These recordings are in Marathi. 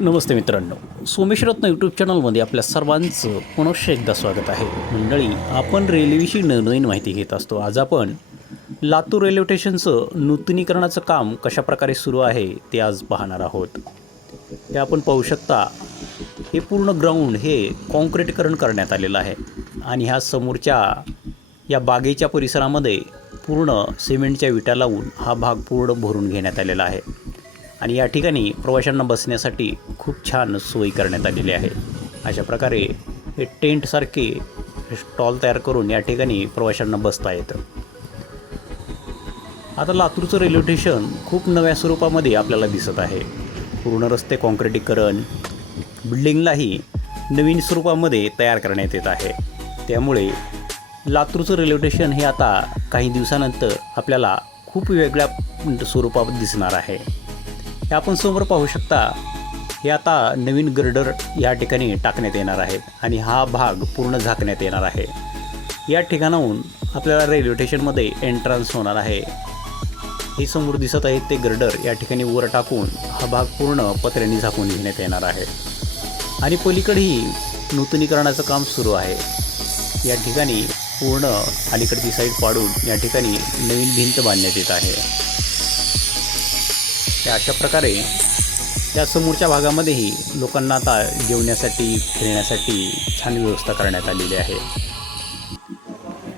नमस्ते मित्रांनो. सोमेश्वरत्न यूट्यूब चॅनलमध्ये आपल्या सर्वांचं पुनश्च एकदा स्वागत आहे. मंडळी आपण रेल्वेविषयी नवनवीन माहिती घेत असतो. आज आपण लातूर रेल्वे स्टेशनचं नूतनीकरणाचं काम कशाप्रकारे सुरू आहे ते आज पाहणार आहोत. ते आपण पाहू शकता हे पूर्ण ग्राउंड हे कॉन्क्रीटीकरण करण्यात आलेलं आहे. आणि ह्या समोरच्या या बागेच्या परिसरामध्ये पूर्ण सिमेंटच्या विटा लावून हा भाग पूर्ण भरून घेण्यात आलेला आहे. आणि या ठिकाणी प्रवाशांना बसण्यासाठी खूप छान सोयी करण्यात आलेली आहे. अशा प्रकारे हे टेंटसारखे स्टॉल तयार करून या ठिकाणी प्रवाशांना बसता येतं. आता लातूरचं रेल्वे स्टेशन खूप नव्या स्वरूपामध्ये आपल्याला दिसत आहे. पूर्ण रस्ते कॉन्क्रिटीकरण बिल्डिंगलाही नवीन स्वरूपामध्ये तयार करण्यात येत आहे. त्यामुळे लातूरचं रेल्वे स्टेशन हे आता काही दिवसानंतर आपल्याला खूप वेगळ्या स्वरूपात दिसणार आहे. हे आपण समोर पाहू शकता हे आता नवीन गर्डर या ठिकाणी टाकण्यात येणार आहेत आणि हा भाग पूर्ण झाकण्यात येणार आहे. या ठिकाणाहून आपल्याला रेल्वे स्टेशनमध्ये एंट्रन्स होणार आहे. हे समोर दिसत आहेत ते गर्डर या ठिकाणी वर टाकून हा भाग पूर्ण पत्र्यांनी झाकून घेण्यात येणार आहे. आणि पलीकडेही नूतनीकरणाचं काम सुरू आहे. या ठिकाणी पूर्ण अलीकडची साईड पाडून या ठिकाणी नवीन भिंत बांधण्यात येत आहे. तर अशा प्रकारे त्या समोरच्या भागामध्येही लोकांना आता जेवण्यासाठी फिरण्यासाठी छान व्यवस्था करण्यात आलेली आहे.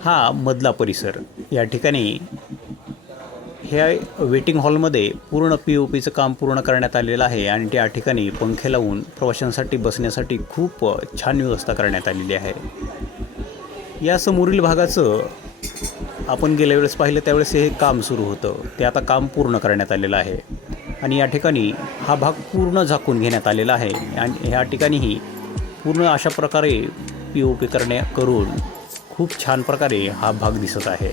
हा मधला परिसर या ठिकाणी ह्या वेटिंग हॉलमध्ये पूर्ण पी ओ पीचं काम पूर्ण करण्यात आलेलं आहे आणि त्या ठिकाणी पंखे लावून प्रवाशांसाठी बसण्यासाठी खूप छान व्यवस्था करण्यात आलेली आहे. या समोरील भागाचं आपण गेल्या वेळेस पाहिलं त्यावेळेस हे काम सुरू होतं. ते आता काम पूर्ण करण्यात आलेलं आहे. आणि या ठिकाणी हा भाग पूर्ण झाकून घेण्यात आलेला आहे. आणि ह्या ठिकाणीही पूर्ण अशा प्रकारे पी ओ पी करण्या करून खूप छान प्रकारे हा भाग दिसत आहे.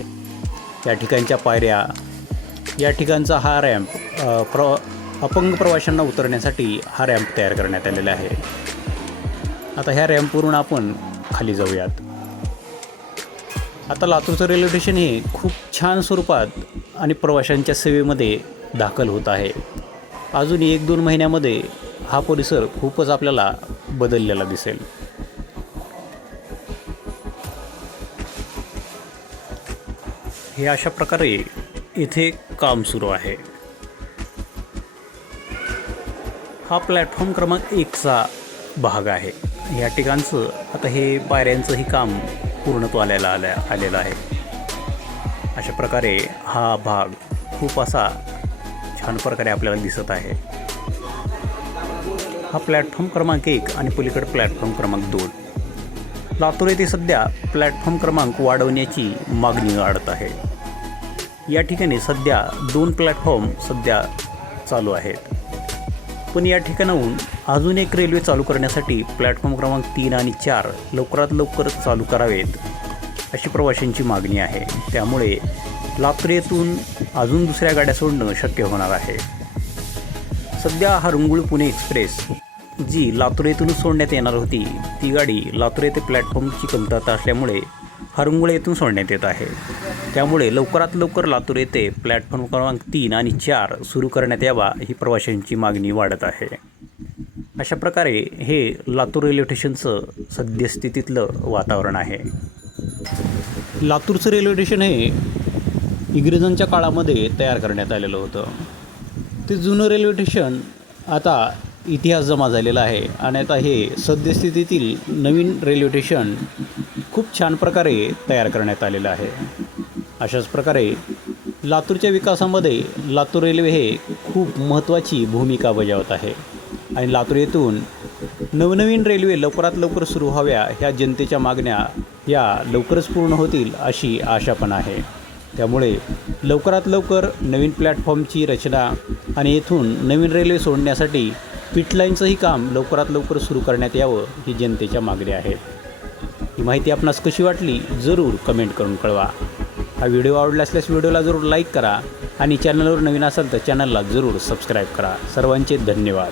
या ठिकाणच्या पायऱ्या या ठिकाणचा हा रॅम्प प्र अपंग प्रवाशांना उतरण्यासाठी हा रॅम्प तयार करण्यात आलेला आहे. आता ह्या रॅम्पवरून आपण खाली जाऊयात. आता लातूरचं रेल्वे स्टेशन हे खूप छान स्वरूपात आणि प्रवाशांच्या सेवेमध्ये दाखल होत आहे. अजून एक दोन महिन्यामध्ये हा परिसर खूपच आपल्याला बदललेला दिसेल. हे अशा प्रकारे इथे काम सुरू आहे. हा प्लॅटफॉर्म क्रमांक एकचा भाग आहे. या ठिकाणचं आता हे पायऱ्यांचंही काम पूर्णत्वाला आल्या आलेलं आहे. अशा प्रकारे हा भाग खूप असा छान प्रकारे आपल्याला दिसत आहे. हा प्लॅटफॉर्म क्रमांक एक आणि पलीकडे प्लॅटफॉर्म क्रमांक दोन. लातूर येथे सध्या प्लॅटफॉर्म क्रमांक वाढवण्याची मागणी वाढत आहे. या ठिकाणी सध्या दोन प्लॅटफॉर्म सध्या चालू आहेत. पण या ठिकाणाहून अजून एक रेल्वे चालू करण्यासाठी प्लॅटफॉर्म क्रमांक तीन आणि चार लवकरात लवकर चालू करावेत अशी प्रवाशांची मागणी आहे. त्यामुळे लातूर अजून दुसऱ्या गाड्या सोडणं शक्य होणार आहे. सध्या हरंगुळ पुणे एक्सप्रेस जी लातूर सोडण्यात येणार होती ती गाडी लातूर येथे प्लॅटफॉर्मची कमतरता असल्यामुळे हरंगुळ येथून सोडण्यात येत आहे. त्यामुळे लवकरात लवकर लातूर येथे प्लॅटफॉर्म क्रमांक तीन आणि चार सुरू करण्यात यावा ही प्रवाशांची मागणी वाढत आहे. अशा प्रकारे हे लातूर रेल्वे स्टेशनचं सद्यस्थितीतलं वातावरण आहे. लातूरचं रेल्वे स्टेशन हे इंग्रजांच्या काळामध्ये तयार करण्यात आलेलं होतं. ते जुनं रेल्वे स्टेशन आता इतिहास जमा झालेला आहे आणि आता हे सद्यस्थितीतील नवीन रेल्वे स्टेशन खूप छान प्रकारे तयार करण्यात आलेलं आहे. अशाच प्रकारे लातूरच्या विकासामध्ये लातूर रेल्वे हे खूप महत्त्वाची भूमिका बजावत आहे. आणि लातूर येथून नवनवीन रेल्वे लवकरात लवकर सुरू व्हाव्या ह्या जनतेच्या मागण्या या लवकरच पूर्ण होतील अशी आशा पण आहे. त्यामुळे लवकरात लवकर नवीन प्लॅटफॉर्मची रचना आणि येथून नवीन रेल्वे सोडण्यासाठी पिटलाईनचंही काम लवकरात लवकर सुरू करण्यात यावं ही जनतेच्या मागण्या आहेत ही माहिती आपणास कशी वाटली जरूर कमेंट करून कळवा. हा व्हिडिओ आवडला असल्यास व्हिडिओला जरूर लाईक करा आणि चॅनलवर नवीन असाल तर चॅनलला जरूर सबस्क्राईब करा. सर्वांचे धन्यवाद.